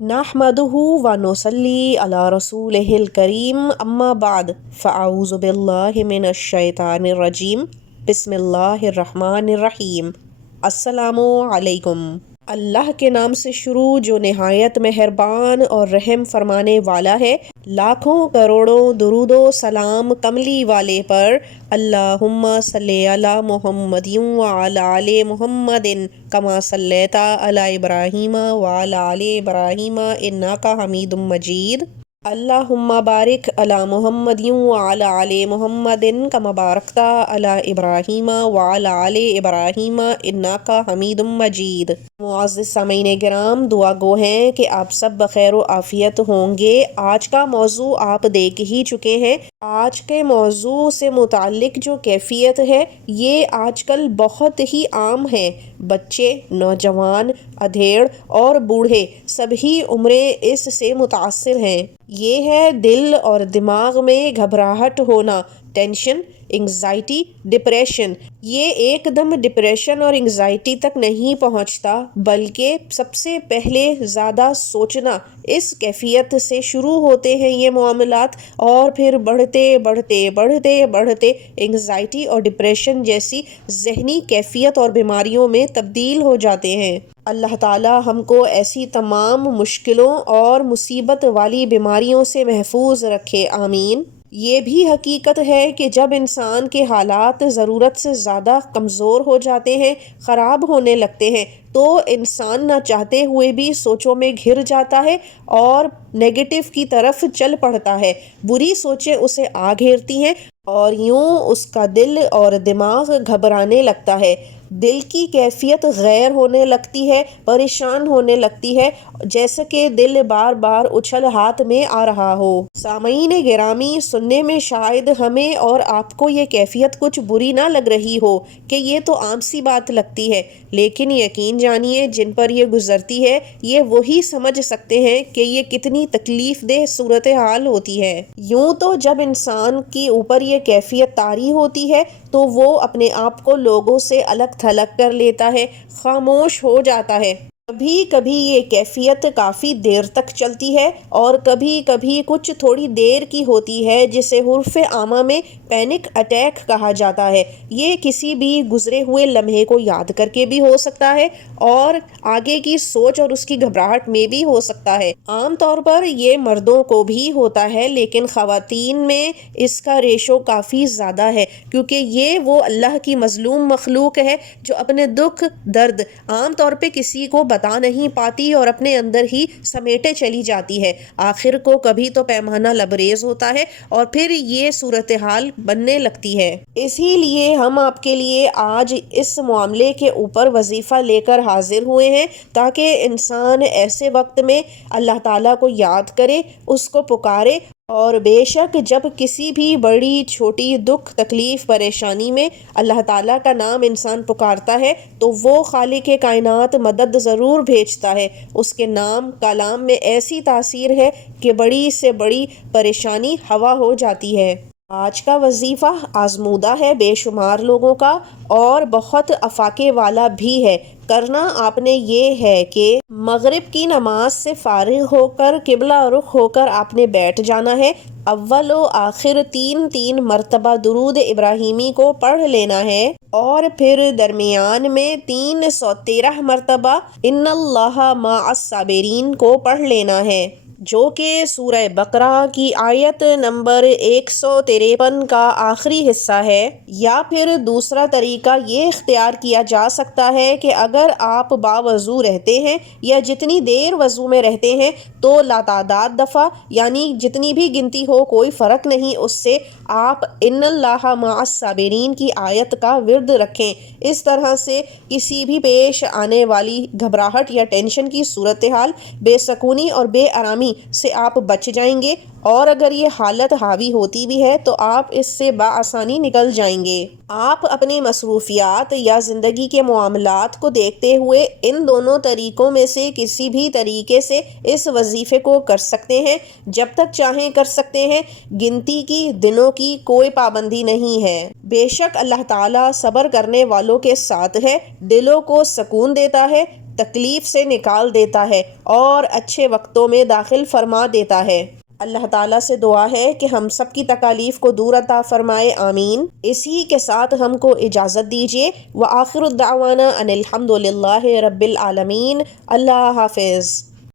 نحمدہ و نصلی علی رسولہ الکریم اما بعد فاعوذ باللہ من الشیطان الرجیم بسم اللہ الرحمن الرحیم۔ السلام علیکم۔ اللہ کے نام سے شروع جو نہایت مہربان اور رحم فرمانے والا ہے۔ لاکھوں کروڑوں درود و سلام کملی والے پر، اللہم صلی علی محمد وعلی آل محمد کما صلیت علی ابراہیم وعلی آل ابراہیم انک حمید مجید۔ اللہم بارک علی محمد وعلی آل محمد کما بارکت علی ابراہیم وعلی آل ابراہیم انک حمید مجید۔ معزز سامعین کرام، دعا گو ہیں کہ آپ سب بخیر و عافیت ہوں گے۔ آج کا موضوع آپ دیکھ ہی چکے ہیں۔ آج کے موضوع سے متعلق جو کیفیت ہے یہ آج کل بہت ہی عام ہے۔ بچے، نوجوان، ادھیڑ اور بوڑھے سبھی عمریں اس سے متاثر ہیں۔ یہ ہے دل اور دماغ میں گھبراہٹ ہونا، ٹینشن، انگزائٹی، ڈپریشن۔ یہ ایک دم ڈپریشن اور انگزائٹی تک نہیں پہنچتا، بلکہ سب سے پہلے زیادہ سوچنا، اس کیفیت سے شروع ہوتے ہیں یہ معاملات، اور پھر بڑھتے بڑھتے بڑھتے بڑھتے انگزائٹی اور ڈپریشن جیسی ذہنی کیفیت اور بیماریوں میں تبدیل ہو جاتے ہیں۔ اللہ تعالی ہم کو ایسی تمام مشکلوں اور مصیبت والی بیماریوں سے محفوظ رکھے، آمین۔ یہ بھی حقیقت ہے کہ جب انسان کے حالات ضرورت سے زیادہ کمزور ہو جاتے ہیں، خراب ہونے لگتے ہیں، تو انسان نہ چاہتے ہوئے بھی سوچوں میں گھر جاتا ہے اور نیگیٹو کی طرف چل پڑتا ہے۔ بری سوچیں اسے آ گھیرتی ہیں اور یوں اس کا دل اور دماغ گھبرانے لگتا ہے۔ دل کی کیفیت غیر ہونے لگتی ہے، پریشان ہونے لگتی ہے، جیسے کہ دل بار بار اچھل ہاتھ میں آ رہا ہو۔ سامعین گرامی، سننے میں شاید ہمیں اور آپ کو یہ کیفیت کچھ بری نہ لگ رہی ہو کہ یہ تو عام سی بات لگتی ہے، لیکن یقین جانیے جن پر یہ گزرتی ہے یہ وہی سمجھ سکتے ہیں کہ یہ کتنی تکلیف دہ صورتحال ہوتی ہے۔ یوں تو جب انسان کی اوپر یہ کیفیت طاری ہوتی ہے تو وہ اپنے آپ کو لوگوں سے الگ تھلگ کر لیتا ہے، خاموش ہو جاتا ہے۔ کبھی کبھی یہ کیفیت کافی دیر تک چلتی ہے اور کبھی کبھی کچھ تھوڑی دیر کی ہوتی ہے، جسے حرف عامہ میں پینک اٹیک کہا جاتا ہے۔ یہ کسی بھی گزرے ہوئے لمحے کو یاد کر کے بھی ہو سکتا ہے اور آگے کی سوچ اور اس کی گھبراہٹ میں بھی ہو سکتا ہے۔ عام طور پر یہ مردوں کو بھی ہوتا ہے، لیکن خواتین میں اس کا ریشو کافی زیادہ ہے، کیونکہ یہ وہ اللہ کی مظلوم مخلوق ہے جو اپنے دکھ درد عام طور پہ کسی کو بتا نہیں پاتی اور اپنے اندر ہی سمیٹے چلی جاتی ہے۔ آخر کو کبھی تو پیمانہ لبریز ہوتا ہے اور پھر یہ صورتحال بننے لگتی ہے۔ اسی لیے ہم آپ کے لیے آج اس معاملے کے اوپر وظیفہ لے کر حاضر ہوئے ہیں، تاکہ انسان ایسے وقت میں اللہ تعالیٰ کو یاد کرے، اس کو پکارے، اور بے شک جب کسی بھی بڑی چھوٹی دکھ تکلیف پریشانی میں اللہ تعالیٰ کا نام انسان پکارتا ہے تو وہ خالق کائنات مدد ضرور بھیجتا ہے۔ اس کے نام کلام میں ایسی تاثیر ہے کہ بڑی سے بڑی پریشانی ہوا ہو جاتی ہے۔ آج کا وظیفہ آزمودہ ہے بے شمار لوگوں کا اور بہت افاقے والا بھی ہے۔ کرنا آپ نے یہ ہے کہ مغرب کی نماز سے فارغ ہو کر قبلہ رخ ہو کر آپ نے بیٹھ جانا ہے۔ اول و آخر 3 مرتبہ درود ابراہیمی کو پڑھ لینا ہے اور پھر درمیان میں 313 مرتبہ ان اللہ مع الصابرین کو پڑھ لینا ہے، جو کہ سورہ بقرہ کی آیت نمبر 153 کا آخری حصہ ہے۔ یا پھر دوسرا طریقہ یہ اختیار کیا جا سکتا ہے کہ اگر آپ باوضو رہتے ہیں یا جتنی دیر وضو میں رہتے ہیں تو لاتعداد دفعہ، یعنی جتنی بھی گنتی ہو کوئی فرق نہیں، اس سے آپ ان اللہ مع الصابرین کی آیت کا ورد رکھیں۔ اس طرح سے کسی بھی پیش آنے والی گھبراہٹ یا ٹینشن کی صورتحال، بے سکونی اور بے آرامی سے آپ بچ جائیں گے، اور اگر یہ حالت حاوی ہوتی بھی ہے تو آپ اس سے بآسانی نکل جائیں گے۔ آپ اپنی مصروفیات یا زندگی کے معاملات کو دیکھتے ہوئے ان دونوں طریقوں میں سے کسی بھی طریقے سے اس وظیفے کو کر سکتے ہیں، جب تک چاہیں کر سکتے ہیں۔ گنتی کی، دنوں کی کوئی پابندی نہیں ہے۔ بے شک اللہ تعالیٰ صبر کرنے والوں کے ساتھ ہے، دلوں کو سکون دیتا ہے، تکلیف سے نکال دیتا ہے اور اچھے وقتوں میں داخل فرما دیتا ہے۔ اللہ تعالیٰ سے دعا ہے کہ ہم سب کی تکالیف کو دور عطا فرمائے، آمین۔ اسی کے ساتھ ہم کو اجازت دیجیے، وآخر الدعوانا ان الحمد للہ رب العالمین۔ اللہ حافظ۔